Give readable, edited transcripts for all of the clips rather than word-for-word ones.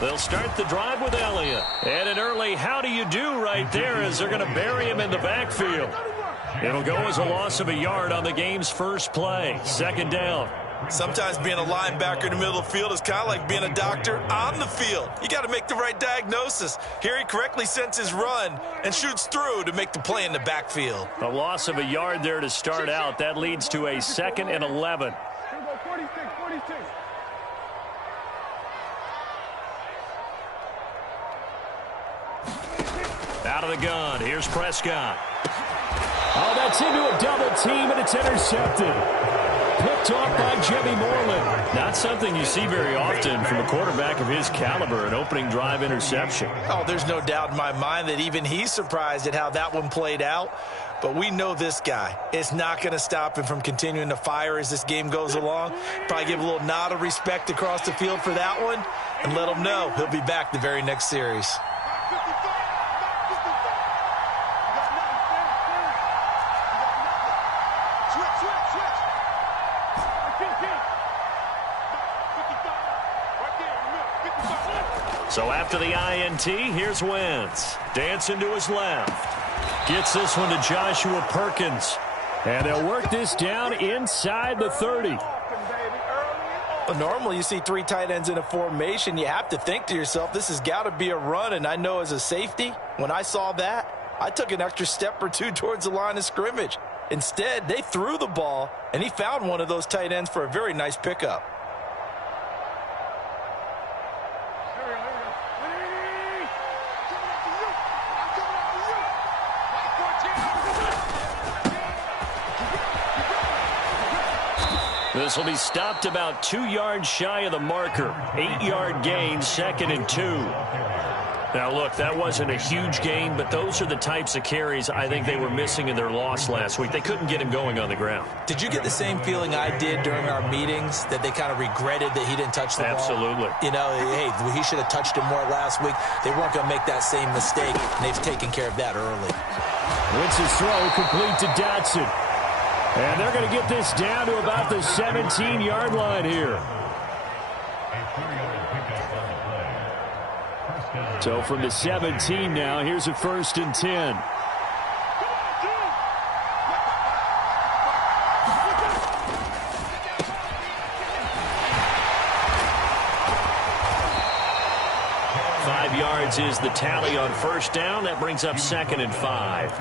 They'll start the drive with Elliott. And an early how do you do right there as they're going to bury him in the backfield. It'll go as a loss of a yard on the game's first play. Second down. Sometimes being a linebacker in the middle of the field is kind of like being a doctor on the field. You got to make the right diagnosis. Here he correctly sends his run and shoots through to make the play in the backfield. A loss of a yard there to start out. That leads to a 2nd and 11. Out of the gun. Here's Prescott. Oh, that's into a double team, and it's intercepted. Picked off by Jimmy Moreland. Not something you see very often from a quarterback of his caliber, an opening drive interception. Oh, there's no doubt in my mind that even he's surprised at how that one played out. But we know this guy. It's not going to stop him from continuing to fire as this game goes along. Probably give a little nod of respect across the field for that one and let him know he'll be back the very next series. So after the INT, here's Wentz. Dancing to his left. Gets this one to Joshua Perkins. And they'll work this down inside the 30. Normally you see 3 tight ends in a formation. You have to think to yourself, this has got to be a run. And I know as a safety, when I saw that, I took an extra step or 2 towards the line of scrimmage. Instead, they threw the ball, and he found one of those tight ends for a very nice pickup. This will be stopped about 2 yards shy of the marker. 8-yard gain, 2nd and 2. Now, look, that wasn't a huge gain, but those are the types of carries I think they were missing in their loss last week. They couldn't get him going on the ground. Did you get the same feeling I did during our meetings, that they kind of regretted that he didn't touch the ball? Absolutely. You know, hey, he should have touched him more last week. They weren't going to make that same mistake, and they've taken care of that early. Wentz's throw complete to Dotson. And they're going to get this down to about the 17-yard line here. So from the 17 now, here's a 1st and 10. Five yards is the tally on 1st down. That brings up 2nd and 5.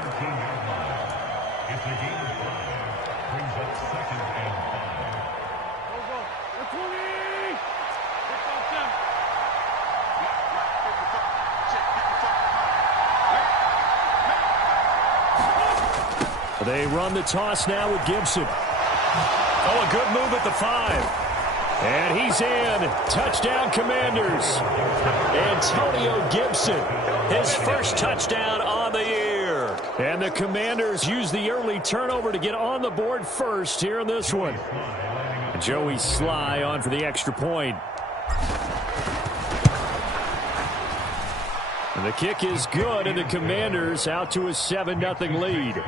They run the toss now with Gibson. Oh, a good move at the 5. And he's in. Touchdown, Commanders. Antonio Gibson. His first touchdown on the year. And the Commanders use the early turnover to get on the board first here in this one. Joey Sly on for the extra point. And the kick is good, and the Commanders out to a 7-0 lead.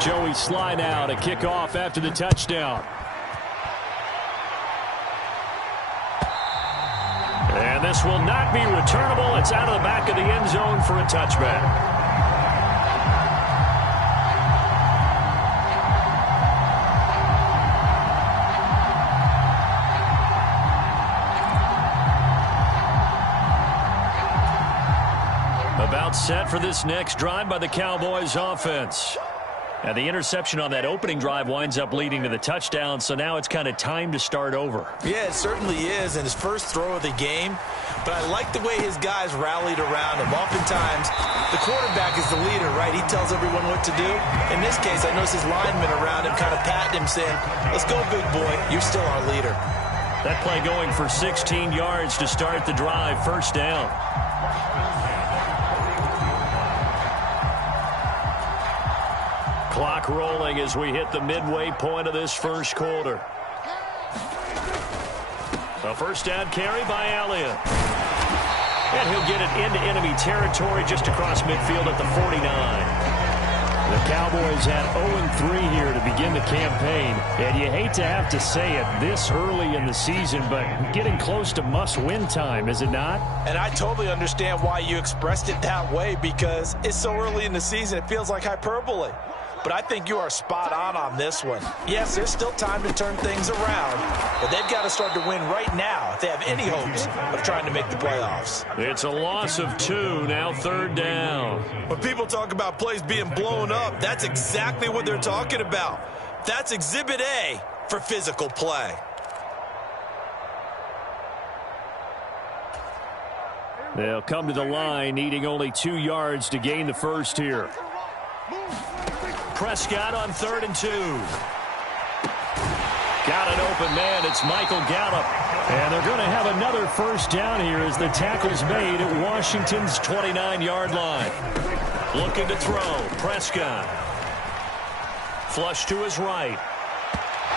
Joey Sly now to kick off after the touchdown. And this will not be returnable. It's out of the back of the end zone for a touchback. About set for this next drive by the Cowboys offense. And the interception on that opening drive winds up leading to the touchdown, so now it's kind of time to start over. Yeah, it certainly is, and his first throw of the game. But I like the way his guys rallied around him. Oftentimes, the quarterback is the leader, right? He tells everyone what to do. In this case, I noticed his linemen around him kind of patting him, saying, let's go, big boy. You're still our leader. That play going for 16 yards to start the drive, 1st down. Clock rolling as we hit the midway point of this first quarter. A 1st down carry by Elliott. And he'll get it into enemy territory just across midfield at the 49. The Cowboys had 0-3 here to begin the campaign, and you hate to have to say it this early in the season, but getting close to must-win time, is it not? And I totally understand why you expressed it that way, because it's so early in the season, it feels like hyperbole. But I think you are spot on this one. Yes, there's still time to turn things around, but they've got to start to win right now if they have any hopes of trying to make the playoffs. It's a loss of 2, now 3rd down. When people talk about plays being blown up, that's exactly what they're talking about. That's Exhibit A for physical play. They'll come to the line, needing only 2 yards to gain the first here. Prescott on 3rd and 2. Got an open man. It's Michael Gallup. And they're going to have another first down here as the tackle's made at Washington's 29-yard line. Looking to throw. Prescott. Flush to his right.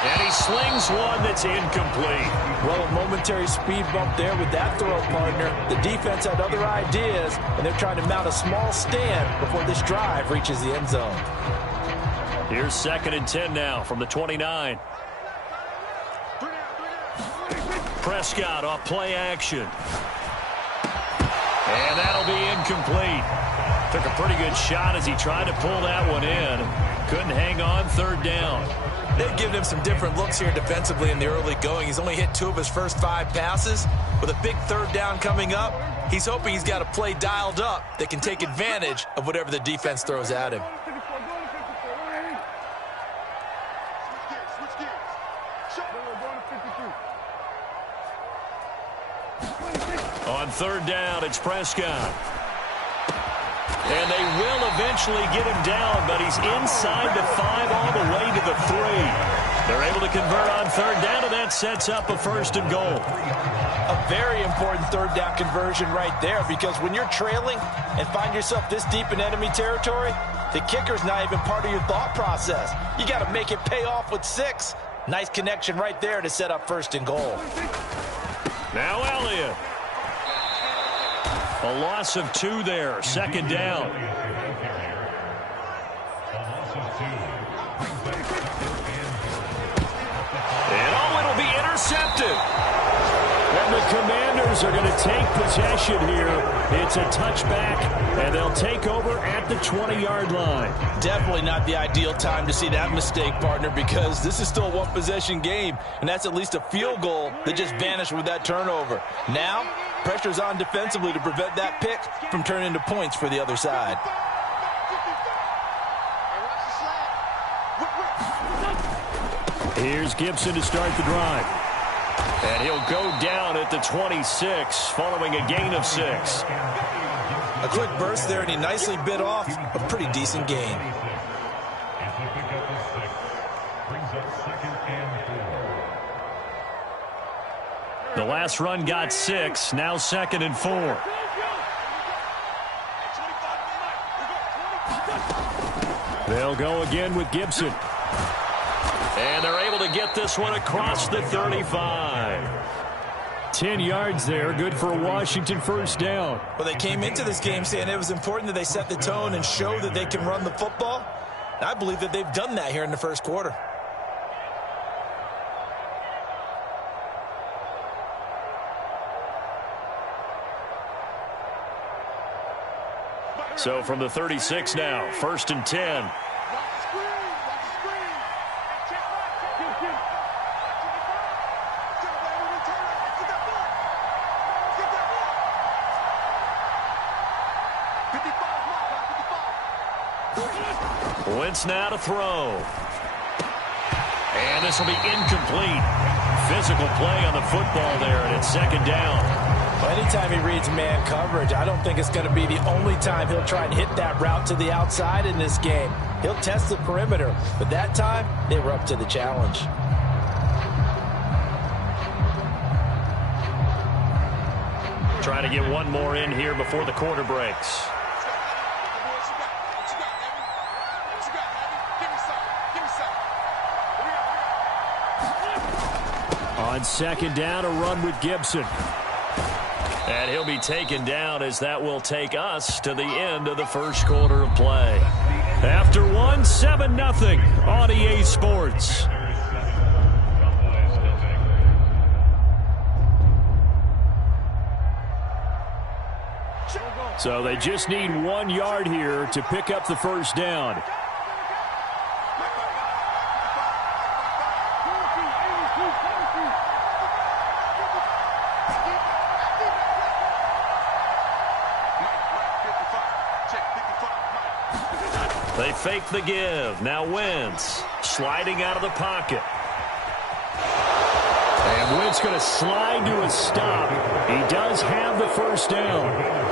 And he slings one that's incomplete. Well, a momentary speed bump there with that throw, partner. The defense had other ideas, and they're trying to mount a small stand before this drive reaches the end zone. Here's 2nd and 10 now from the 29. Prescott off play action. And that'll be incomplete. Took a pretty good shot as he tried to pull that one in. Couldn't hang on, 3rd down. They've given him some different looks here defensively in the early going. He's only hit 2 of his first 5 passes. With a big 3rd down coming up, he's hoping he's got a play dialed up that can take advantage of whatever the defense throws at him. On 3rd down, it's Prescott. And they will eventually get him down, but he's inside the 5 all the way to the 3. They're able to convert on 3rd down, and that sets up a 1st and goal. A very important 3rd down conversion right there, because when you're trailing and find yourself this deep in enemy territory, the kicker's not even part of your thought process. You got to make it pay off with 6. Nice connection right there to set up 1st and goal. Now Elliott. A loss of 2 there, 2nd down. And it'll be intercepted. And the Commanders are going to take possession here. It's a touchback, and they'll take over at the 20-yard line. Definitely not the ideal time to see that mistake, partner, because this is still a one-possession game, and that's at least a field goal that just vanished with that turnover. Now, pressure's on defensively to prevent that pick from turning into points for the other side. Here's Gibson to start the drive. And he'll go down at the 26 following a gain of 6. A quick burst there, and he nicely bit off a pretty decent gain. The last run got 6, now 2nd and 4. They'll go again with Gibson. And they're able to get this one across the 35. 10 yards there, good for a Washington 1st down. Well, they came into this game saying it was important that they set the tone and show that they can run the football. And I believe that they've done that here in the 1st quarter. So from the 36 now, 1st and 10. Wentz now to throw. And this will be incomplete. Physical play on the football there, and it's 2nd down. Well, anytime he reads man coverage, I don't think it's going to be the only time he'll try and hit that route to the outside in this game. He'll test the perimeter, but that time, they were up to the challenge. Trying to get one more in here before the quarter breaks. On 2nd down, a run with Gibson. And he'll be taken down as that will take us to the end of the first quarter of play. After one, 7-0 on EA Sports. So they just need 1 yard here to pick up the first down. They fake the give. Now Wentz sliding out of the pocket. And Wentz going to slide to a stop. He does have the first down.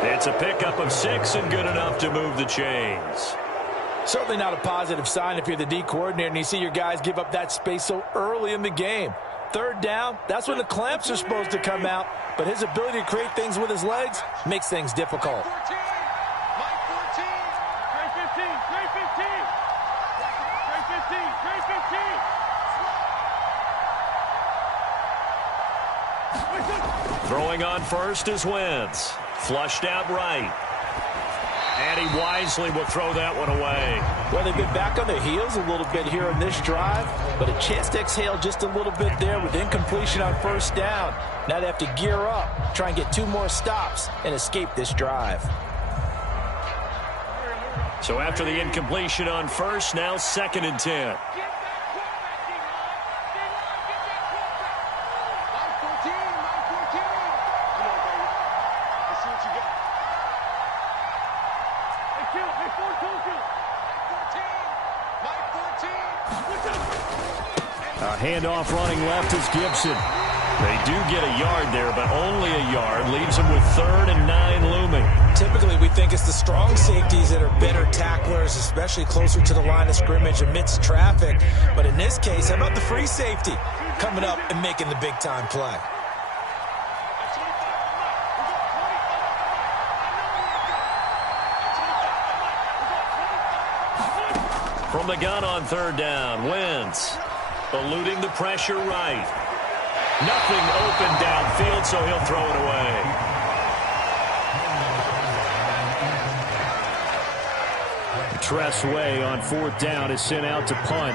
It's a pickup of 6 and good enough to move the chains. Certainly not a positive sign if you're the D coordinator and you see your guys give up that space so early in the game. Third down, that's when the clamps are supposed to come out, but his ability to create things with his legs makes things difficult. Throwing on first is Wentz. Flushed out right. And he wisely will throw that one away. Well, they've been back on their heels a little bit here on this drive, but a chance to exhale just a little bit there with incompletion on first down. Now they have to gear up, try and get 2 more stops, and escape this drive. So after the incompletion on first, now 2nd and 10. Handoff running left is Gibson. They do get a yard there, but only a yard. Leaves them with 3rd and 9 looming. Typically, we think it's the strong safeties that are better tacklers, especially closer to the line of scrimmage amidst traffic. But in this case, how about the free safety coming up and making the big-time play? From the gun on 3rd down, Wentz eluding the pressure right. Nothing open downfield, so he'll throw it away. Tressway on 4th down is sent out to punt.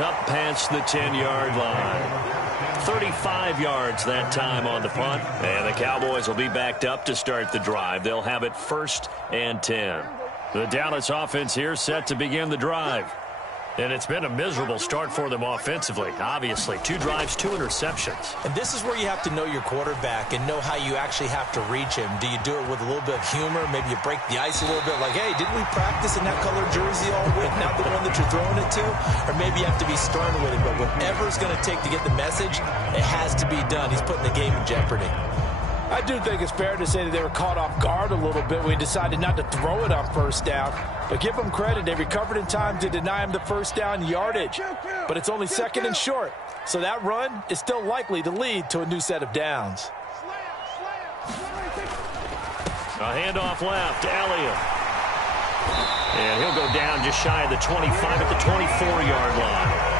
Up past the 10-yard line. 35 yards that time on the punt. And the Cowboys will be backed up to start the drive. They'll have it 1st and 10. The Dallas offense here set to begin the drive. And it's been a miserable start for them offensively. Obviously, 2 drives, 2 interceptions. And this is where you have to know your quarterback and know how you actually have to reach him. Do you do it with a little bit of humor? Maybe you break the ice a little bit like, hey, didn't we practice in that colored jersey all week, not the one that you're throwing it to? Or maybe you have to be stern with him. But whatever it's going to take to get the message, it has to be done. He's putting the game in jeopardy. I do think it's fair to say that they were caught off guard a little bit when he decided not to throw it on 1st down. But give them credit. They recovered in time to deny him the 1st down yardage. But it's only 2nd and short. So that run is still likely to lead to a new set of downs. A handoff left, Elliott. And he'll go down just shy of the 25 at the 24-yard line.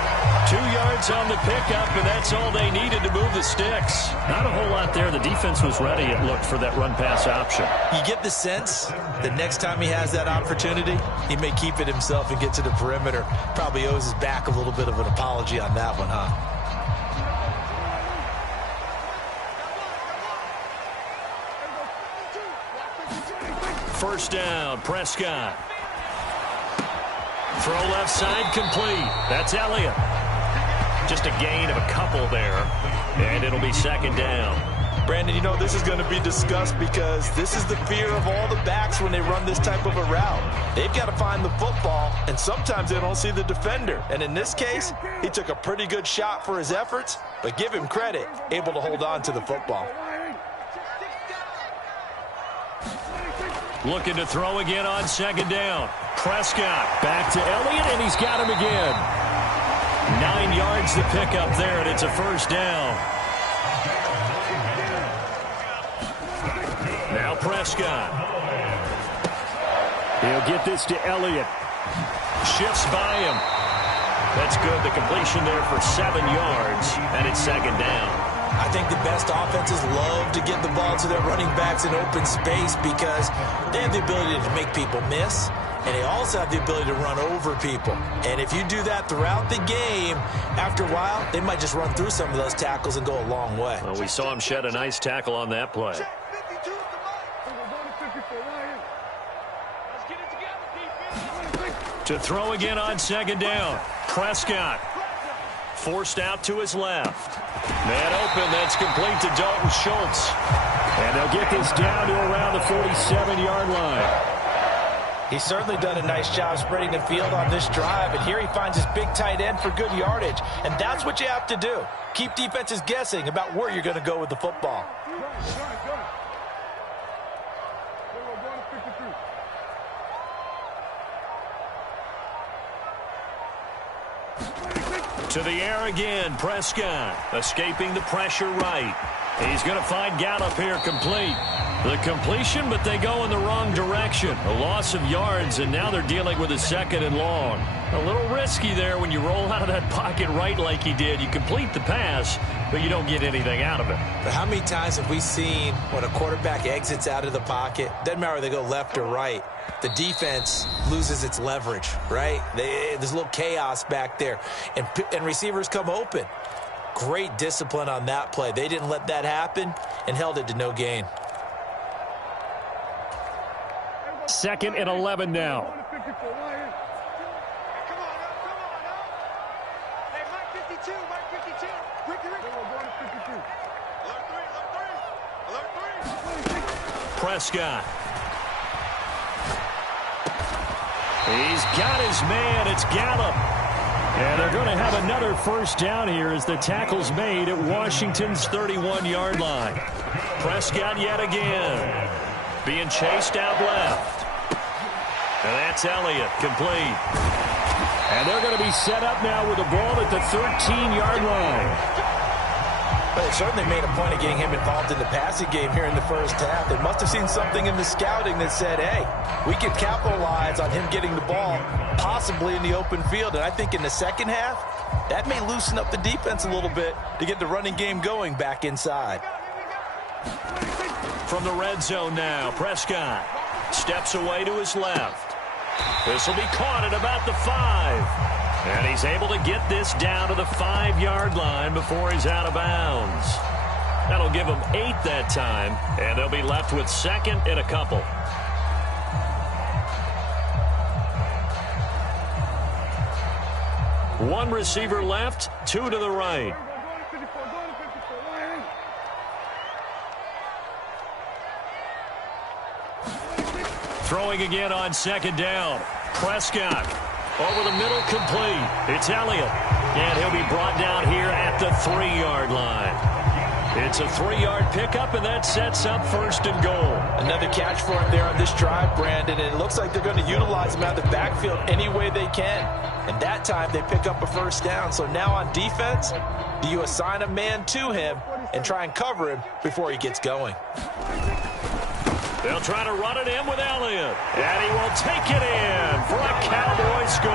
2 yards on the pickup, and that's all they needed to move the sticks. Not a whole lot there. The defense was ready, it looked, for that run-pass option. You get the sense that next time he has that opportunity, he may keep it himself and get to the perimeter. Probably owes his back a little bit of an apology on that one, huh? First down, Prescott. Throw left side complete. That's Elliott. Just a gain of a couple there. And it'll be 2nd down. Brandon, you know, this is going to be discussed because this is the fear of all the backs when they run this type of a route. They've got to find the football, and sometimes they don't see the defender. And in this case, he took a pretty good shot for his efforts, but give him credit, able to hold on to the football. Looking to throw again on 2nd down. Prescott back to Elliott, and he's got him again. 9 yards to pick up there, and it's a 1st down. Prescott. He'll get this to Elliott. Shifts by him. That's good. The completion there for 7 yards, and it's second down. I think the best offenses love to get the ball to their running backs in open space because they have the ability to make people miss, and they also have the ability to run over people. And if you do that throughout the game, after a while, they might just run through some of those tackles and go a long way. Well, we saw him shed a nice tackle on that play. To throw again on second down. Prescott forced out to his left. Man open, that's complete to Dalton Schultz. And they'll get this down to around the 47-yard line. He's certainly done a nice job spreading the field on this drive, and here he finds his big tight end for good yardage. And that's what you have to do. Keep defenses guessing about where you're going to go with the football. To the air again, Prescott escaping the pressure right. He's going to find Gallup here complete. The completion, but they go in the wrong direction. A loss of yards, and now they're dealing with a 2nd and long. A little risky there when you roll out of that pocket right like he did. You complete the pass, but you don't get anything out of it. But how many times have we seen when a quarterback exits out of the pocket, doesn't matter whether they go left or right, the defense loses its leverage, right? There's a little chaos back there, and receivers come open. Great discipline on that play. They didn't let that happen and held it to no gain. 2nd and 11 now. Prescott. He's got his man. It's Gallup. And they're going to have another first down here as the tackle's made at Washington's 31-yard line. Prescott yet again. Being chased out left. And that's Elliott, complete. And they're going to be set up now with the ball at the 13-yard line. But they certainly made a point of getting him involved in the passing game here in the first half. They must have seen something in the scouting that said, hey, we can capitalize on him getting the ball possibly in the open field. And I think in the second half, that may loosen up the defense a little bit to get the running game going back inside. From the red zone now, Prescott steps away to his left. This will be caught at about the 5. And he's able to get this down to the 5-yard line before he's out of bounds. That'll give him 8 that time, and they'll be left with 2nd and a couple. One receiver left, 2 to the right. Throwing again on 2nd down. Prescott over the middle, complete. It's Elliott, and he'll be brought down here at the 3-yard line. It's a 3-yard pickup, and that sets up 1st and goal. Another catch for him there on this drive, Brandon, and it looks like they're going to utilize him out of the backfield any way they can. And that time they pick up a first down. So now on defense, do you assign a man to him and try and cover him before he gets going? They'll try to run it in with Elliott. And he will take it in for a Cowboy score.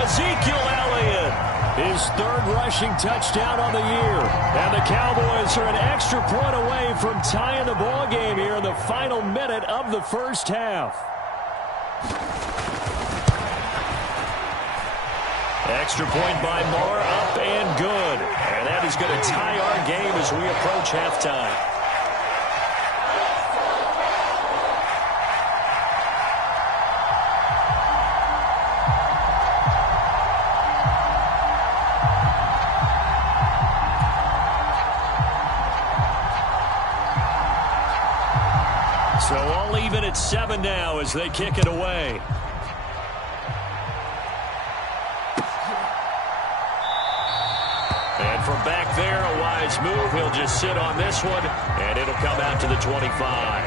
Ezekiel Elliott, his 3rd rushing touchdown on the year. And the Cowboys are an extra point away from tying the ball game here in the final minute of the first half. Extra point by Moore, up and good. And that is going to tie our game as we approach halftime. So all even at 7 now as they kick it away. And from back there, a wise move. He'll just sit on this one, and it'll come out to the 25.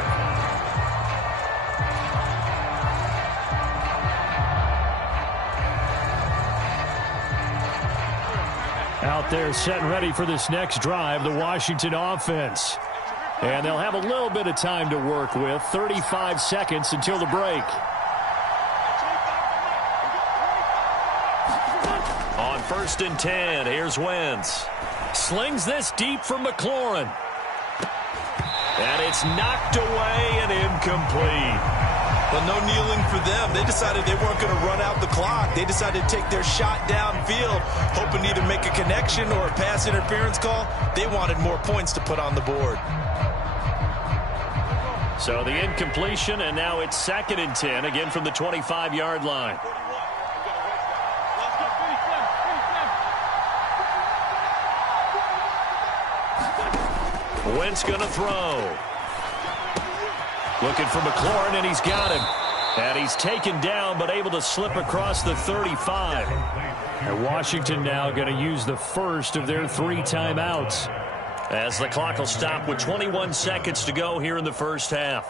Out there set and ready for this next drive, the Washington offense. And they'll have a little bit of time to work with. 35 seconds until the break. On 1st and 10, here's Wentz. Slings this deep from McLaurin. And it's knocked away and incomplete. Well, no kneeling for them. They decided they weren't going to run out the clock. They decided to take their shot downfield, hoping to either make a connection or a pass interference call. They wanted more points to put on the board. So the incompletion, and now it's 2nd and 10, again from the 25-yard line. Wentz going to throw. Looking for McLaurin, and he's got him. And he's taken down, but able to slip across the 35. And Washington now going to use the first of their 3 timeouts. As the clock will stop with 21 seconds to go here in the first half.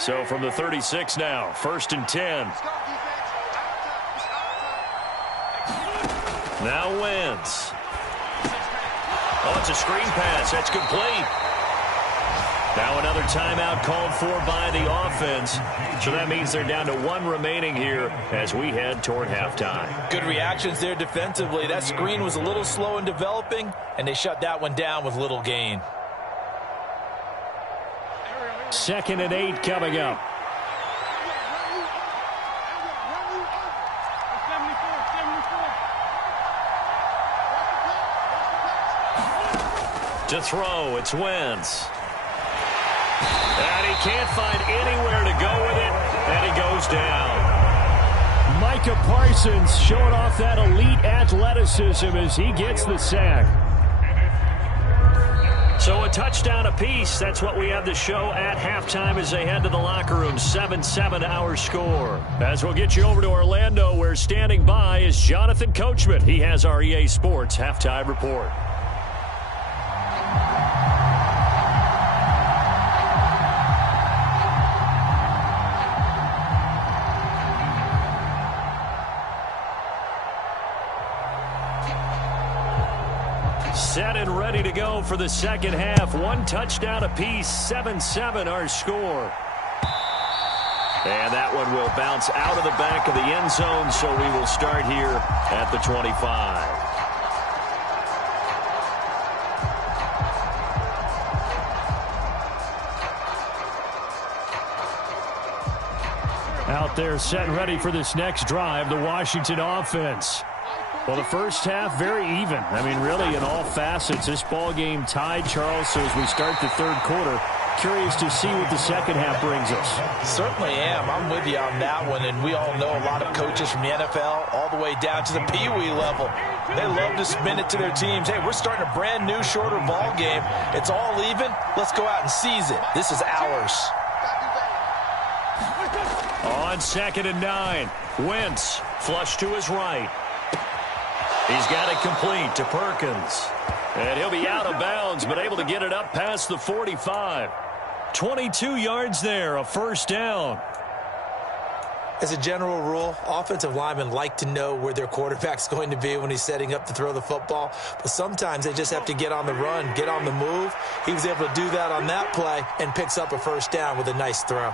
So from the 36 now, 1st and 10. Now Wentz. Oh, it's a screen pass. That's complete. Now another timeout called for by the offense. So that means they're down to 1 remaining here as we head toward halftime. Good reactions there defensively. That screen was a little slow in developing, and they shut that one down with little gain. 2nd and 8 coming up. To throw, it's Wentz. And he can't find anywhere to go with it, and he goes down. Micah Parsons showing off that elite athleticism as he gets the sack. So a touchdown apiece. That's what we have to show at halftime as they head to the locker room. 7-7 our score. As we'll get you over to Orlando, where standing by is Jonathan Coachman. He has our EA Sports halftime report. Set and ready to go for the second half. 1 touchdown apiece, 7-7 our score. And that one will bounce out of the back of the end zone, so we will start here at the 25. Out there set and ready for this next drive, the Washington offense. Well, the first half, very even. I mean, really, in all facets, this ball game tied, Charles. So as we start the third quarter, curious to see what the second half brings us. Certainly am. I'm with you on that one. And we all know a lot of coaches from the NFL all the way down to the Pee-wee level. They love to spin it to their teams. Hey, we're starting a brand new, shorter ball game. It's all even. Let's go out and seize it. This is ours. On 2nd and 9, Wentz flush to his right. He's got it complete to Perkins. And he'll be out of bounds, but able to get it up past the 45. 22 yards there, a first down. As a general rule, offensive linemen like to know where their quarterback's going to be when he's setting up to throw the football. But sometimes they just have to get on the run, get on the move. He was able to do that on that play and picks up a first down with a nice throw.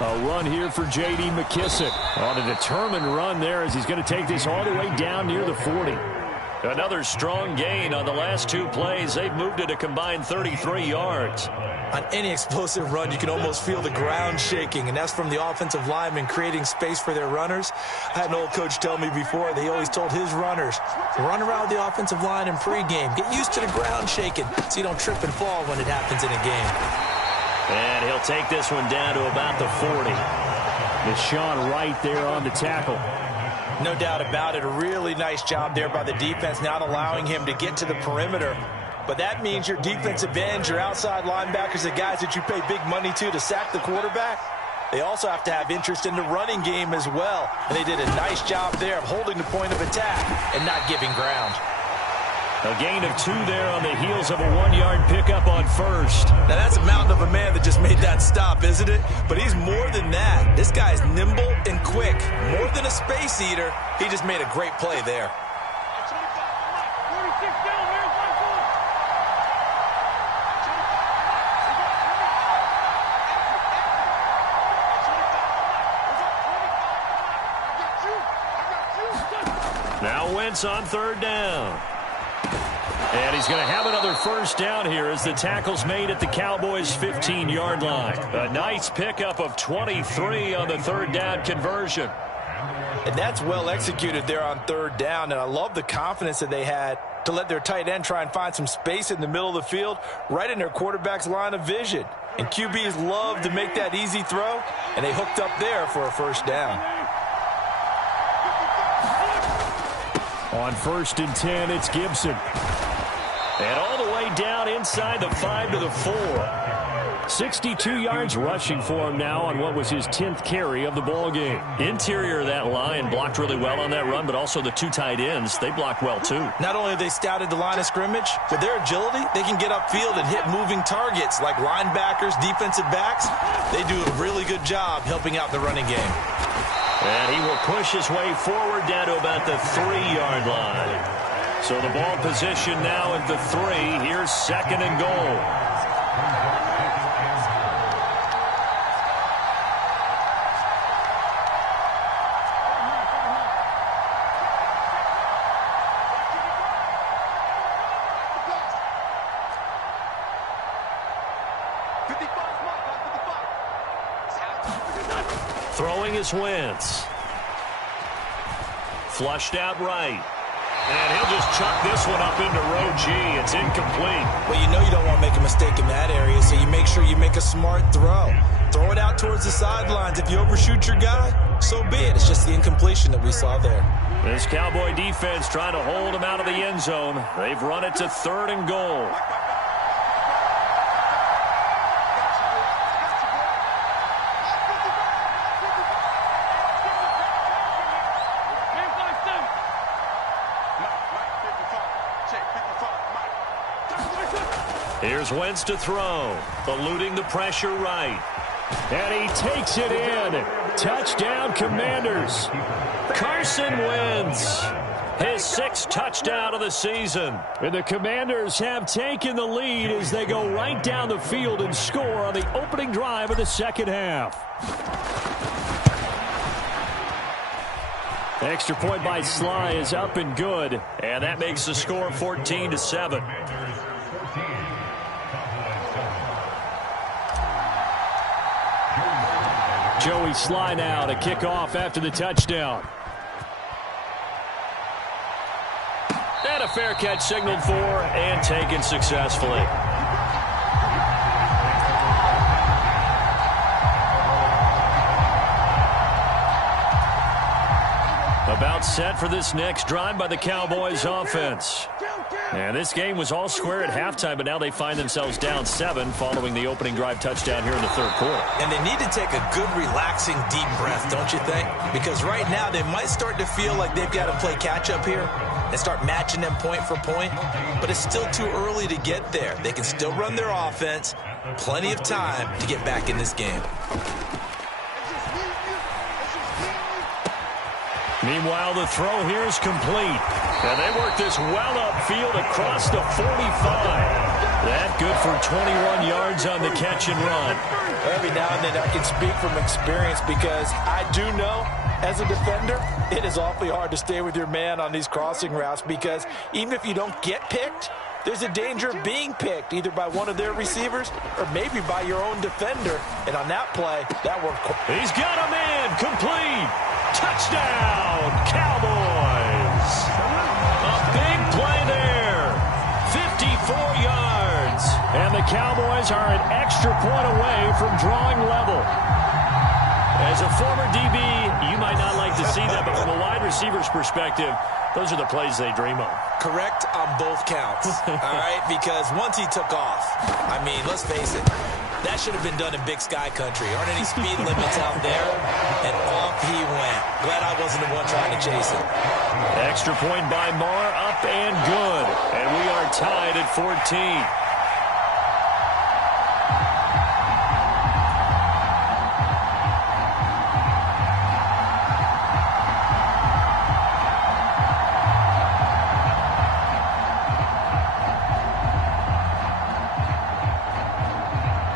A run here for J.D. McKissick. On a determined run there as he's going to take this all the way down near the 40. Another strong gain on the last 2 plays. They've moved it a combined 33 yards. On any explosive run, you can almost feel the ground shaking, and that's from the offensive linemen creating space for their runners. I had an old coach tell me before that he always told his runners, run around the offensive line in pregame. Get used to the ground shaking so you don't trip and fall when it happens in a game. And he'll take this one down to about the 40. Deshaun Wright there on the tackle. No doubt about it. A really nice job there by the defense, not allowing him to get to the perimeter. But that means your defensive ends, your outside linebackers, the guys that you pay big money to sack the quarterback, they also have to have interest in the running game as well. And they did a nice job there of holding the point of attack and not giving ground. A gain of 2 there on the heels of a 1-yard pickup on first. Now, that's a mountain of a man that just made that stop, isn't it? But he's more than that. This guy's nimble and quick. More than a space eater, he just made a great play there. Now Wentz on 3rd down. And he's going to have another first down here as the tackle's made at the Cowboys' 15-yard line. A nice pickup of 23 on the 3rd down conversion. And that's well executed there on 3rd down. And I love the confidence that they had to let their tight end try and find some space in the middle of the field, right in their quarterback's line of vision. And QBs love to make that easy throw, and they hooked up there for a first down. On 1st and 10, it's Gibson. And all the way down inside the 5 to the 4. 62 yards rushing for him now on what was his 10th carry of the ball game. Interior of that line blocked really well on that run, but also the 2 tight ends, they blocked well too. Not only have they scouted the line of scrimmage, with their agility, they can get upfield and hit moving targets like linebackers, defensive backs. They do a really good job helping out the running game. And he will push his way forward down to about the 3-yard line. So the ball position now at the 3. Here's 2nd and goal. Throwing is Wentz. Flushed out right. And he'll just chuck this one up into row G. It's incomplete. Well, you know you don't want to make a mistake in that area, so you make sure you make a smart throw. Throw it out towards the sidelines. If you overshoot your guy, so be it. It's just the incompletion that we saw there. This Cowboy defense trying to hold him out of the end zone. They've run it to 3rd and goal. Here's Wentz to throw, eluding the pressure right. And he takes it in. Touchdown, Commanders. Carson Wentz, his 6th touchdown of the season. And the Commanders have taken the lead as they go right down the field and score on the opening drive of the 2nd half. Extra point by Sly is up and good. And that makes the score 14-7. Joey Sly now to kick off after the touchdown. And a fair catch signaled for and taken successfully. About set for this next drive by the Cowboys offense. And this game was all square at halftime, but now they find themselves down 7 following the opening drive touchdown here in the 3rd quarter. And they need to take a good, relaxing, deep breath, don't you think? Because right now they might start to feel like they've got to play catch-up here and start matching them point for point. But it's still too early to get there. They can still run their offense. Plenty of time to get back in this game. Meanwhile, the throw here is complete. And they work this well upfield across the 45. That good for 21 yards on the catch and run. Every now and then I can speak from experience because I do know, as a defender, it is awfully hard to stay with your man on these crossing routes because even if you don't get picked, there's a danger of being picked either by one of their receivers or maybe by your own defender. And on that play, that worked. He's got a man complete. Touchdown, Cowboys. A big play there. 54 yards. And the Cowboys are an extra point away from drawing level. As a former DB, you might not like to see that, but from a wide receiver's perspective, those are the plays they dream of. Correct on both counts, all right? Because once he took off, I mean, let's face it, that should have been done in Big Sky country. Aren't any speed limits out there? And off he went. Glad I wasn't the one trying to chase it. Extra point by Marr, up and good. And we are tied at 14.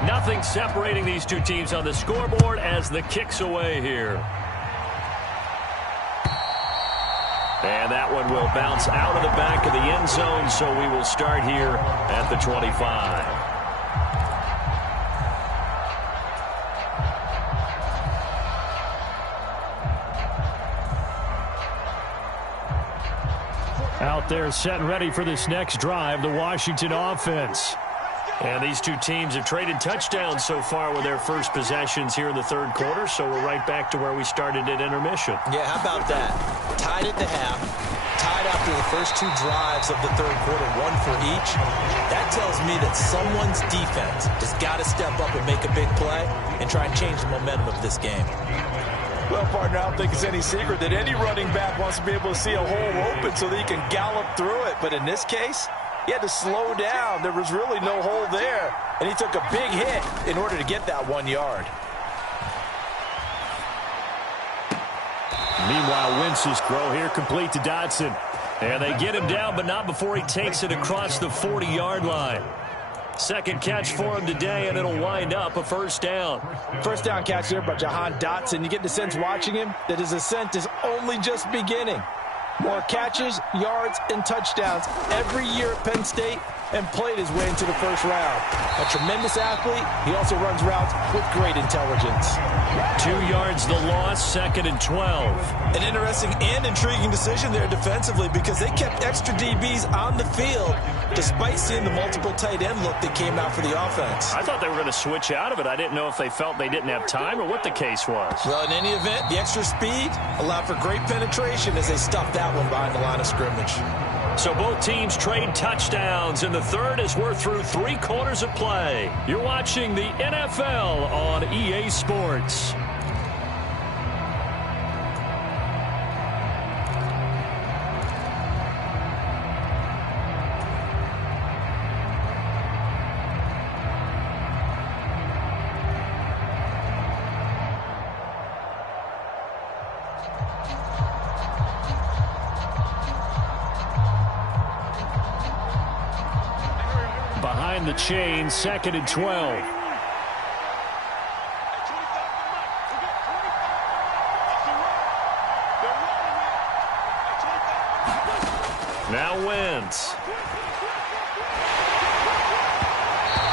Nothing separating these two teams on the scoreboard as the kick's away here. And that one will bounce out of the back of the end zone, so we will start here at the 25. Out there set and ready for this next drive, the Washington offense. And these two teams have traded touchdowns so far with their first possessions here in the third quarter, so we're right back to where we started at intermission. Yeah, how about that? Tied at the half, tied after the first two drives of the third quarter, one for each. That tells me that someone's defense has got to step up and make a big play and try and change the momentum of this game. Well, partner, I don't think it's any secret that any running back wants to be able to see a hole open so that he can gallop through it. But in this case, he had to slow down. There was really no hole there, and he took a big hit in order to get that 1 yard. Meanwhile, Wentz's throw here complete to Dotson. And they get him down, but not before he takes it across the 40-yard line. Second catch for him today, and it'll wind up a first down. First down catch there by Jahan Dotson. You get the sense watching him that his ascent is only just beginning. More catches, yards, and touchdowns every year at Penn State, and played his way into the first round. A tremendous athlete, he also runs routes with great intelligence. 2 yards the loss, second and 12. An interesting and intriguing decision there defensively because they kept extra DBs on the field despite seeing the multiple tight end look that came out for the offense. I thought they were going to switch out of it. I didn't know if they felt they didn't have time or what the case was. Well, in any event, the extra speed allowed for great penetration as they stuffed that one behind the line of scrimmage. So both teams trade touchdowns in the third as we're through 3 quarters of play. You're watching the NFL on EA Sports. Behind the chain, second and 12. Now Wentz.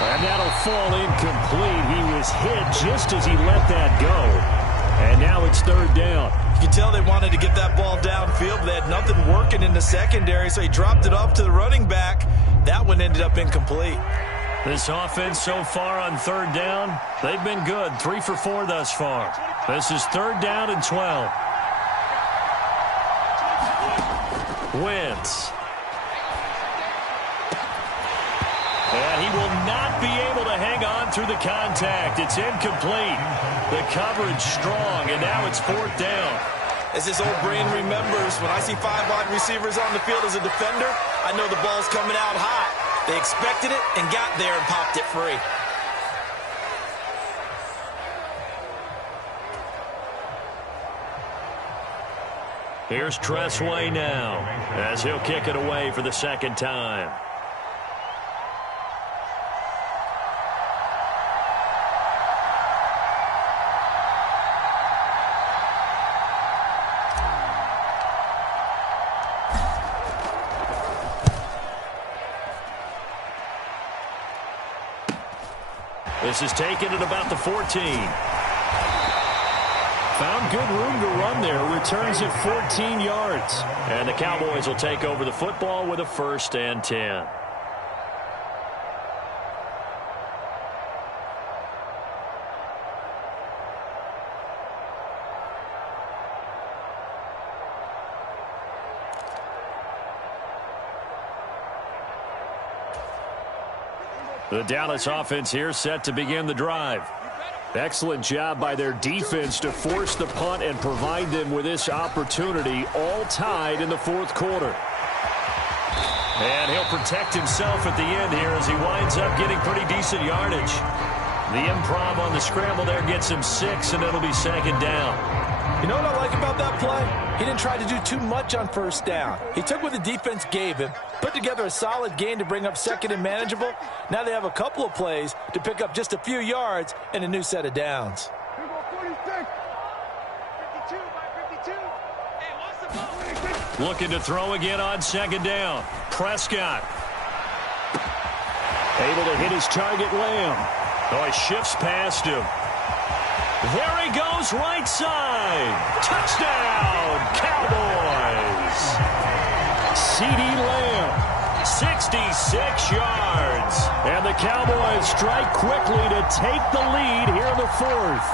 And that'll fall incomplete. He was hit just as he let that go. And now it's third down. You can tell they wanted to get that ball downfield, but they had nothing working in the secondary, so he dropped it off to the running back. That one ended up incomplete. This offense so far on third down, they've been good. 3 for 4 thus far. This is third down and 12. Wentz. And he will not be able to hang on through the contact. It's incomplete. The coverage strong, and now it's fourth down. As this old brain remembers, when I see 5 wide receivers on the field as a defender, I know the ball's coming out hot. They expected it and got there and popped it free. Here's Tressway now as he'll kick it away for the second time. This is taken at about the 14. Found good room to run there. Returns at 14 yards. And the Cowboys will take over the football with a 1st and 10. The Dallas offense here set to begin the drive. Excellent job by their defense to force the punt and provide them with this opportunity, all tied in the fourth quarter. And he'll protect himself at the end here as he winds up getting pretty decent yardage. The improv on the scramble there gets him 6, and it'll be second down. You know what I like about that play? He didn't try to do too much on first down. He took what the defense gave him, put together a solid gain to bring up second and manageable. Now they have a couple of plays to pick up just a few yards and a new set of downs. Looking to throw again on second down. Prescott. Able to hit his target, Lamb. Oh, he shifts past him. There he goes, right side. Touchdown, Cowboys. CeeDee Lamb. 66 yards. And the Cowboys strike quickly to take the lead here in the fourth.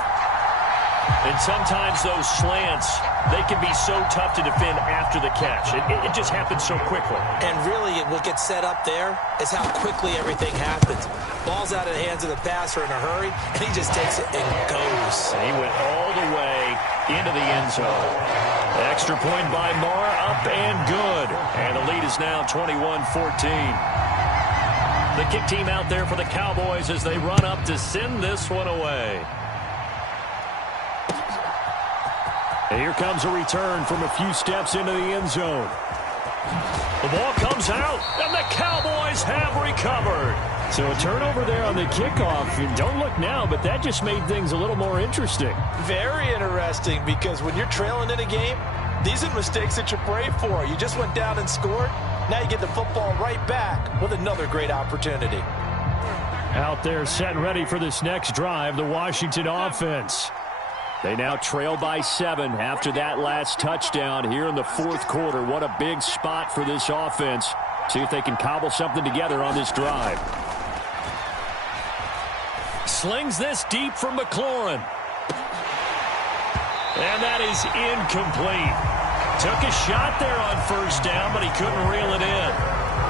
And sometimes those slants, they can be so tough to defend after the catch. It just happens so quickly. And really, what gets set up there is how quickly everything happens. Ball's out of the hands of the passer in a hurry, and he just takes it and goes. And he went all the way into the end zone. Extra point by Marr, up and good. And the lead is now 21-14. The kick team out there for the Cowboys as they run up to send this one away. And here comes a return from a few steps into the end zone. The ball comes out, and the Cowboys have recovered. So a turnover there on the kickoff. And don't look now, but that just made things a little more interesting. Very interesting, because when you're trailing in a game, these are mistakes that you pray for. You just went down and scored. Now you get the football right back with another great opportunity. Out there set and ready for this next drive, the Washington offense. They now trail by 7 after that last touchdown here in the fourth quarter. What a big spot for this offense. See if they can cobble something together on this drive. Slings this deep from McLaurin. And that is incomplete. Took a shot there on first down, but he couldn't reel it in.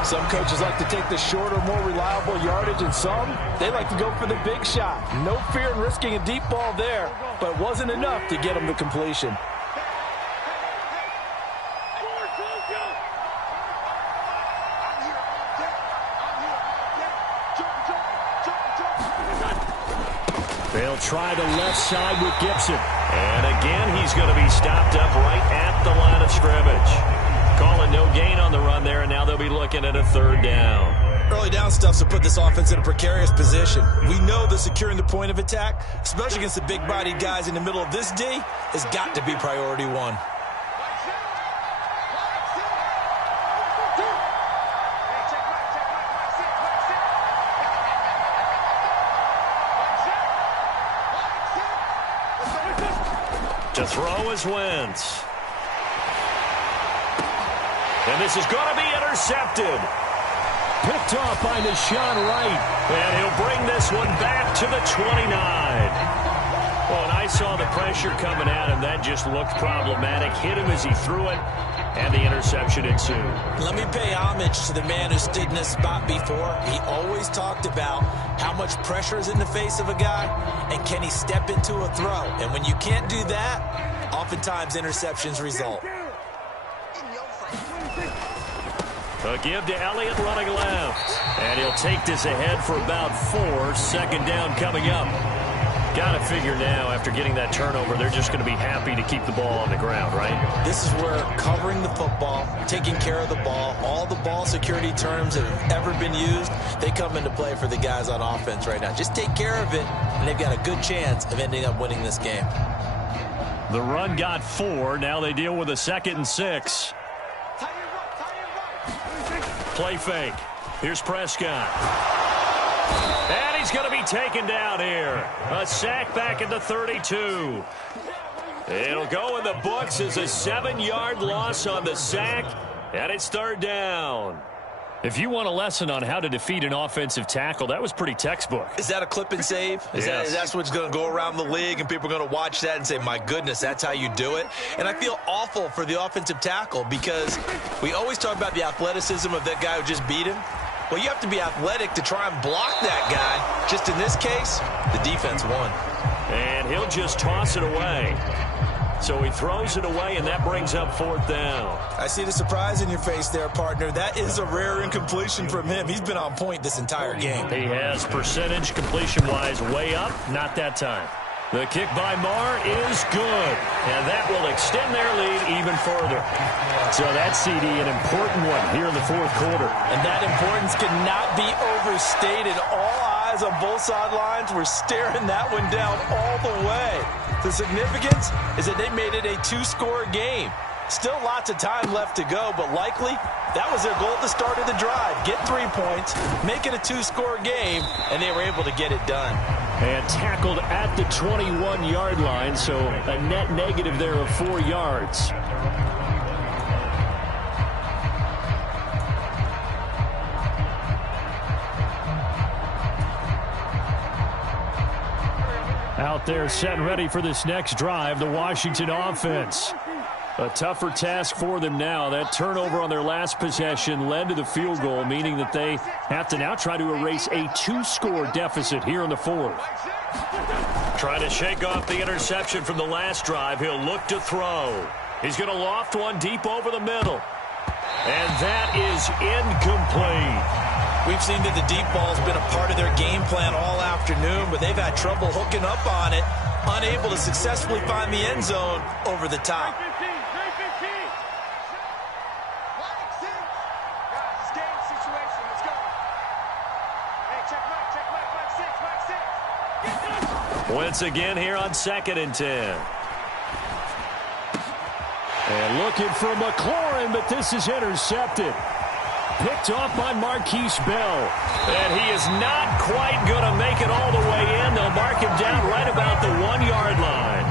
Some coaches like to take the shorter, more reliable yardage, and some, they like to go for the big shot. No fear in risking a deep ball there, but it wasn't enough to get him to completion. They'll try the left side with Gibson. And again, he's going to be stopped up right at the line of scrimmage. Calling no gain on the run there, and now they'll be looking at a third down. Early down stuff's to put this offense in a precarious position. We know that securing the point of attack, especially against the big-bodied guys in the middle of this D, has got to be priority one. To throw is Wentz. And this is going to be intercepted. Picked off by Deshaun Wright. And he'll bring this one back to the 29. Well, and I saw the pressure coming at him. That just looked problematic. Hit him as he threw it, and the interception ensued. Let me pay homage to the man who stood in this spot before. He always talked about how much pressure is in the face of a guy, and can he step into a throw. And when you can't do that, oftentimes interceptions result. A give to Elliott running left. And he'll take this ahead for about 4. Second down coming up. Got to figure now, after getting that turnover, they're just going to be happy to keep the ball on the ground, right? This is where covering the football, taking care of the ball, all the ball security terms that have ever been used, they come into play for the guys on offense right now. Just take care of it, and they've got a good chance of ending up winning this game. The run got 4. Now they deal with a 2nd and 6. Play fake. Here's Prescott. And he's going to be taken down here. A sack back at the 32. It'll go in the books as a 7-yard loss on the sack, and it's third down. If you want a lesson on how to defeat an offensive tackle, that was pretty textbook. Is that a clip and save? Yes. That's what's going to go around the league, and people are going to watch that and say, my goodness, that's how you do it? And I feel awful for the offensive tackle because we always talk about the athleticism of that guy who just beat him. Well, you have to be athletic to try and block that guy. Just in this case, the defense won. And he'll just toss it away. So he throws it away, and that brings up 4th down. I see the surprise in your face there, partner. That is a rare incompletion from him. He's been on point this entire game. He has percentage completion-wise way up. Not that time. The kick by Marr is good, and that will extend their lead even further. So that CD, an important one here in the 4th quarter. And that importance cannot be overstated. All eyes on both sidelines were staring that one down all the way. The significance is that they made it a 2-score game. Still lots of time left to go, but likely that was their goal at the start of the drive. Get 3 points, make it a 2-score game, and they were able to get it done. And tackled at the 21-yard line, so a net negative there of 4 yards. Out there set and ready for this next drive, the Washington offense. A tougher task for them now. That turnover on their last possession led to the field goal, meaning that they have to now try to erase a 2-score deficit here in the 4th. Trying to shake off the interception from the last drive. He'll look to throw. He's going to loft one deep over the middle. And that is incomplete. We've seen that the deep ball's been a part of their game plan all afternoon, but they've had trouble hooking up on it, unable to successfully find the end zone over the top. Once again here on 2nd and 10. And looking for McLaurin, but this is intercepted. Picked off by Marquise Bell. And he is not quite going to make it all the way in. They'll mark him down right about the 1-yard line.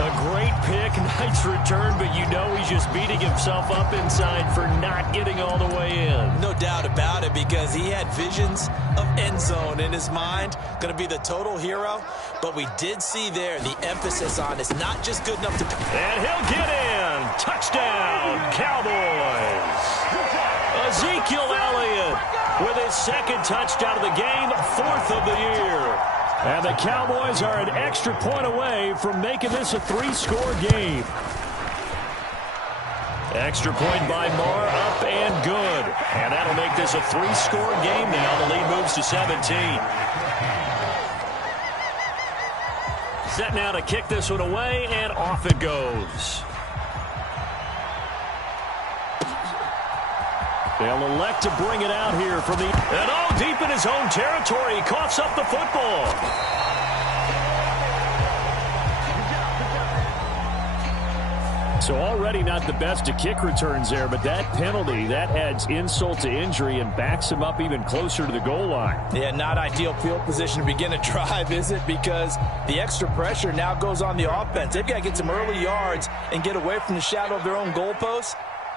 A great pick, nice return, but you know he's just beating himself up inside for not getting all the way in. No doubt about it, because he had visions of end zone in his mind. Going to be the total hero. But we did see there the emphasis on it's not just good enough to... And he'll get in. Touchdown, Cowboys. Ezekiel Elliott with his 2nd touchdown of the game, 4th of the year. And the Cowboys are an extra point away from making this a 3-score game. Extra point by Marr, up and good. And that'll make this a 3-score game now. The lead moves to 17. Set now to kick this one away, and off it goes. They'll elect to bring it out here from the... And all deep in his own territory. He coughs up the football. So already not the best of kick returns there, but that penalty, that adds insult to injury and backs him up even closer to the goal line. Yeah, not ideal field position to begin a drive, is it? Because the extra pressure now goes on the offense. They've got to get some early yards and get away from the shadow of their own goalposts.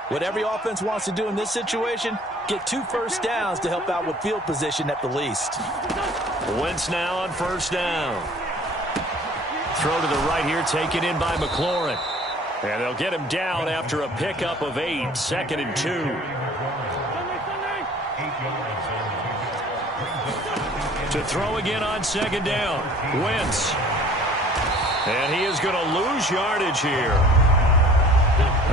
What every offense wants to do in this situation, get 2 first downs to help out with field position at the least. Wentz now on 1st down. Throw to the right here, taken in by McLaurin. And they'll get him down after a pickup of 8, 2nd and 2. To throw again on 2nd down. Wentz. And he is going to lose yardage here.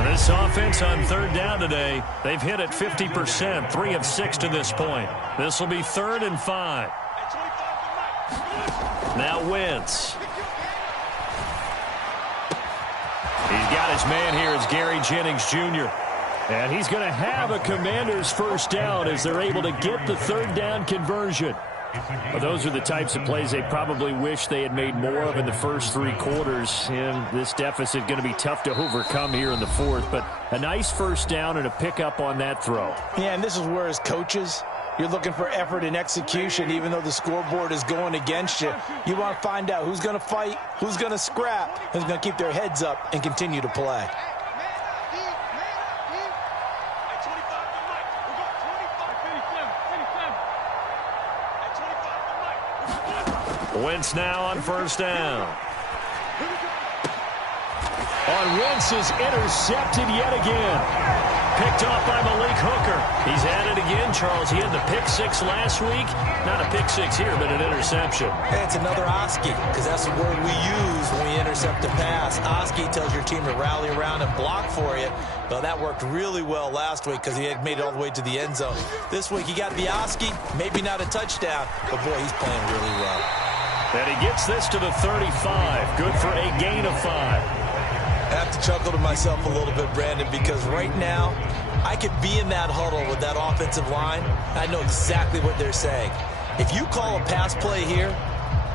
This offense on 3rd down today, they've hit it 50%, 3 of 6 to this point. This will be 3rd and 5. Now Wentz. He's got his man here. It's Gary Jennings Jr. And he's going to have a Commander's 1st down as they're able to get the 3rd down conversion. Well, those are the types of plays they probably wish they had made more of in the first 3 quarters. And this deficit going to be tough to overcome here in the 4th. But a nice 1st down and a pickup on that throw. Yeah, and this is where as coaches, you're looking for effort and execution, even though the scoreboard is going against you. You want to find out who's going to fight, who's going to scrap, who's going to keep their heads up and continue to play. Wentz now on 1st down. On Wentz is intercepted yet again. Picked off by Malik Hooker. He's at it again, Charles. He had the pick six last week. Not a pick six here, but an interception. Hey, it's another Oski, because that's the word we use when we intercept a pass. Oski tells your team to rally around and block for you. Well, that worked really well last week because he had made it all the way to the end zone. This week, he got the Oski, maybe not a touchdown, but boy, he's playing really well. And he gets this to the 35. Good for a gain of 5. I have to chuckle to myself a little bit, Brandon, because right now, I could be in that huddle with that offensive line. I know exactly what they're saying. If you call a pass play here,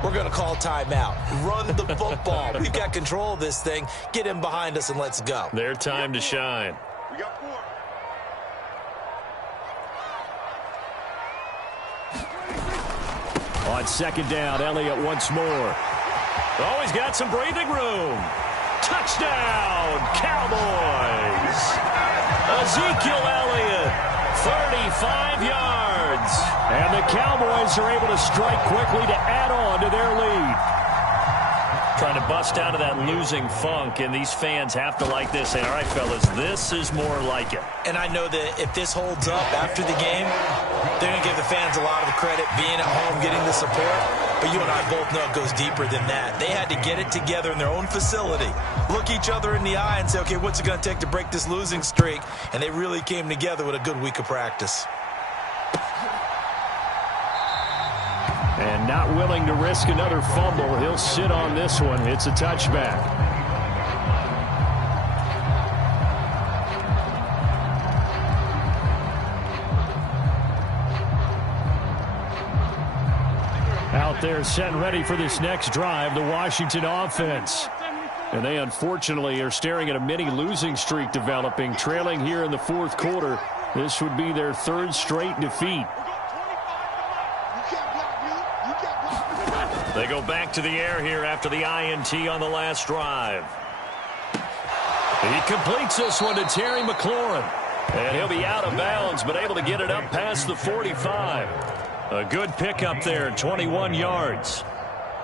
we're going to call timeout. Run the football. We've got control of this thing. Get in behind us and let's go. Their time to shine. We got 4. On second down, Elliott once more. Oh, he's got some breathing room. Touchdown, Cowboys. Ezekiel Elliott, 35 yards. And the Cowboys are able to strike quickly to add on to their lead. Trying to bust out of that losing funk, and these fans have to like this. Say, all right, fellas, this is more like it. And I know that if this holds up after the game, they're going to give the fans a lot of credit being at home, getting the support. But you and I both know it goes deeper than that. They had to get it together in their own facility, look each other in the eye and say, okay, what's it going to take to break this losing streak? And they really came together with a good week of practice. And not willing to risk another fumble. He'll sit on this one. It's a touchback. Out there set and ready for this next drive, the Washington offense. And they unfortunately are staring at a mini losing streak developing, trailing here in the fourth quarter. This would be their third straight defeat. They go back to the air here after the INT on the last drive. He completes this one to Terry McLaurin. And he'll be out of bounds, but able to get it up past the 45. A good pickup there, 21 yards.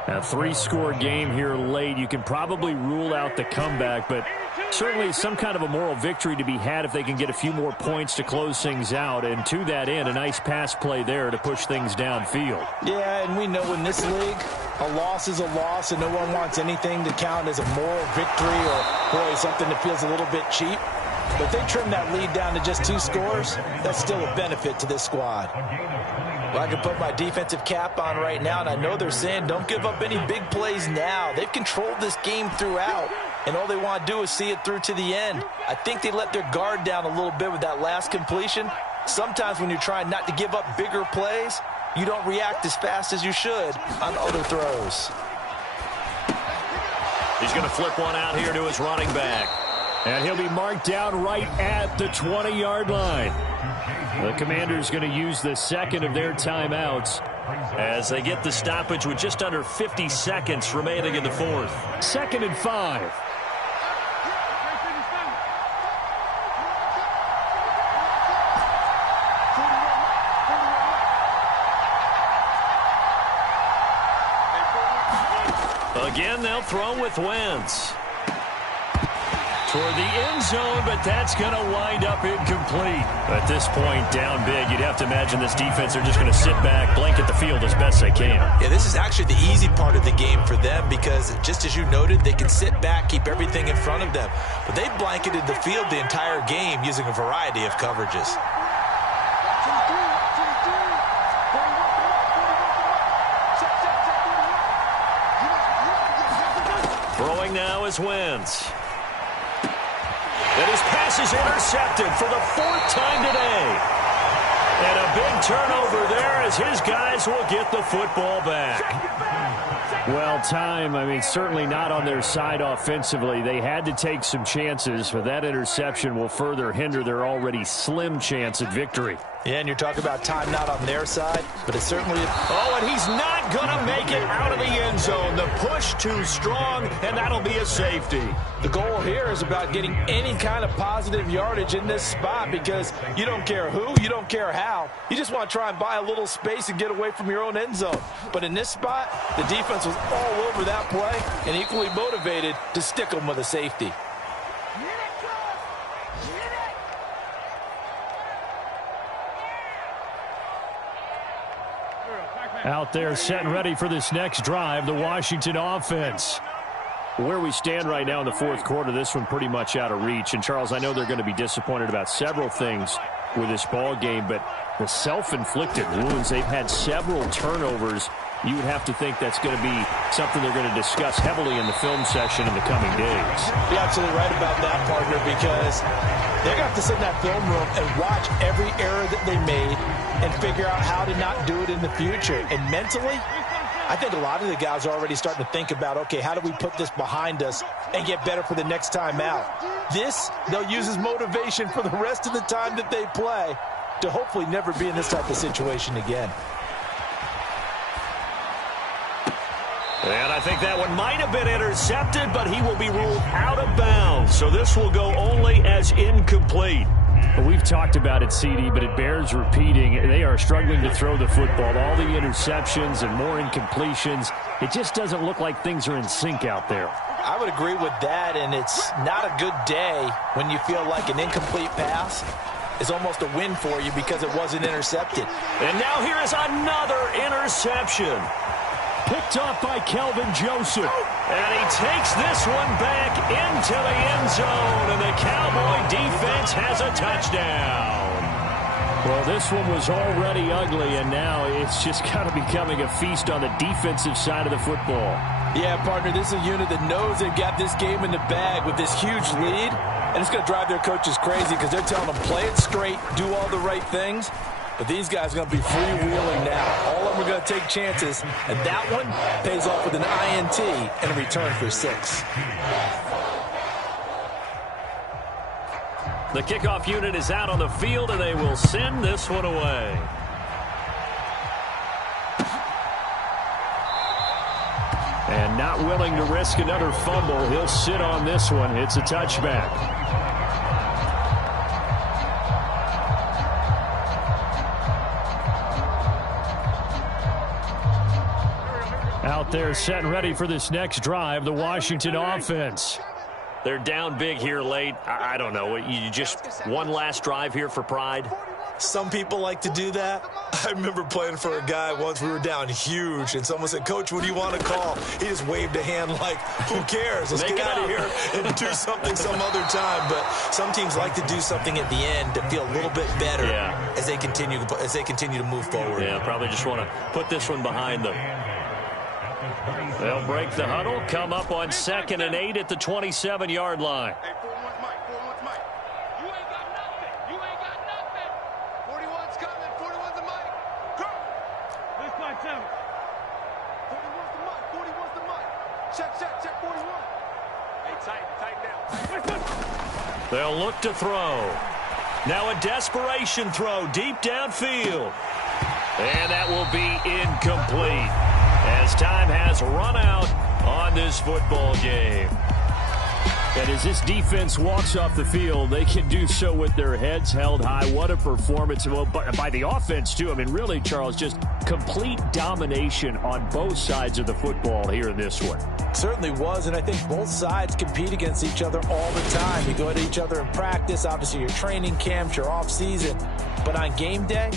A 3-score game here late. You can probably rule out the comeback, but certainly some kind of a moral victory to be had if they can get a few more points to close things out. And to that end, a nice pass play there to push things downfield. Yeah, and we know in this league, a loss is a loss, and no one wants anything to count as a moral victory or, boy, something that feels a little bit cheap. But if they trim that lead down to just 2 scores, that's still a benefit to this squad. Well, I can put my defensive cap on right now, and I know they're saying don't give up any big plays now. They've controlled this game throughout, and all they want to do is see it through to the end. I think they let their guard down a little bit with that last completion. Sometimes when you're trying not to give up bigger plays, you don't react as fast as you should on other throws. He's going to flip one out here to his running back. And he'll be marked down right at the 20-yard line. The Commanders going to use the second of their timeouts as they get the stoppage with just under 50 seconds remaining in the fourth. 2nd and 5. Again, they'll throw with Wentz. Toward the end zone, but that's going to wind up incomplete. At this point, down big, you'd have to imagine this defense are just going to sit back, blanket the field as best they can. Yeah, this is actually the easy part of the game for them because, just as you noted, they can sit back, keep everything in front of them. But they blanketed the field the entire game using a variety of coverages. Throwing now is Wentz. And his pass is intercepted for the 4th time today. And a big turnover there as his guys will get the football back. Well, time, I mean, certainly not on their side offensively. They had to take some chances, but that interception will further hinder their already slim chance at victory. Yeah, and you're talking about time not on their side, but it's certainly... Oh, and he's not going to make it out of the end zone. The push too strong, and that'll be a safety. The goal here is about getting any kind of positive yardage in this spot because you don't care who, you don't care how. You just want to try and buy a little space and get away from your own end zone. But in this spot, the defense was all over that play and equally motivated to stick them with a safety. Out there set and ready for this next drive, the Washington offense. Where we stand right now in the fourth quarter, this one pretty much out of reach. And, Charles, I know they're going to be disappointed about several things with this ball game, but the self-inflicted wounds, they've had several turnovers. You would have to think that's going to be something they're going to discuss heavily in the film session in the coming days. You're absolutely right about that, partner, because they're going to have to sit in that film room and watch every error that they made and figure out how to not do it in the future. And mentally, I think a lot of the guys are already starting to think about, okay, how do we put this behind us and get better for the next time out? This, they'll use as motivation for the rest of the time that they play to hopefully never be in this type of situation again. And I think that one might have been intercepted, but he will be ruled out of bounds. So this will go only as incomplete. Well, we've talked about it, CD, but it bears repeating. They are struggling to throw the football. All the interceptions and more incompletions. It just doesn't look like things are in sync out there. I would agree with that, and it's not a good day when you feel like an incomplete pass is almost a win for you because it wasn't intercepted. And now here is another interception. Picked off by Kelvin Joseph. And he takes this one back into the end zone, and the Cowboy defense has a touchdown. Well, this one was already ugly, and now it's just kind of becoming a feast on the defensive side of the football. Yeah, partner, this is a unit that knows they've got this game in the bag with this huge lead, and it's going to drive their coaches crazy because they're telling them play it straight, do all the right things. But these guys are going to be freewheeling now. All of them are going to take chances, and that one pays off with an INT and a return for 6. The kickoff unit is out on the field, and they will send this one away. And not willing to risk another fumble, he'll sit on this one. It's a touchback. Out there set and ready for this next drive, the Washington offense. They're down big here late. I don't know. You just one last drive here for pride? Some people like to do that. I remember playing for a guy once. We were down huge, and someone said, "Coach, what do you want to call?" He just waved a hand like, who cares? Let's get out of here and do something some other time. But some teams like to do something at the end to feel a little bit better as they continue to move forward. Yeah, probably just want to put this one behind them. They'll break the huddle, come up on 2nd and 8 at the 27-yard line. Hey, 41's Mike. 41's Mike. You ain't got nothing. You ain't got nothing. 41's coming. 41's the Mike. Go. Let's play 7. 41's the Mike. 41's the Mike. Check 41. Hey, tighten down. They'll look to throw. Now a desperation throw deep downfield. And that will be incomplete, as time has run out on this football game. And as this defense walks off the field, they can do so with their heads held high. What a performance. Well, by the offense, too. I mean, really, Charles, just complete domination on both sides of the football here in this one. Certainly was, and I think both sides compete against each other all the time. You go at each other in practice. Obviously, your training camps, your off season. But on game day,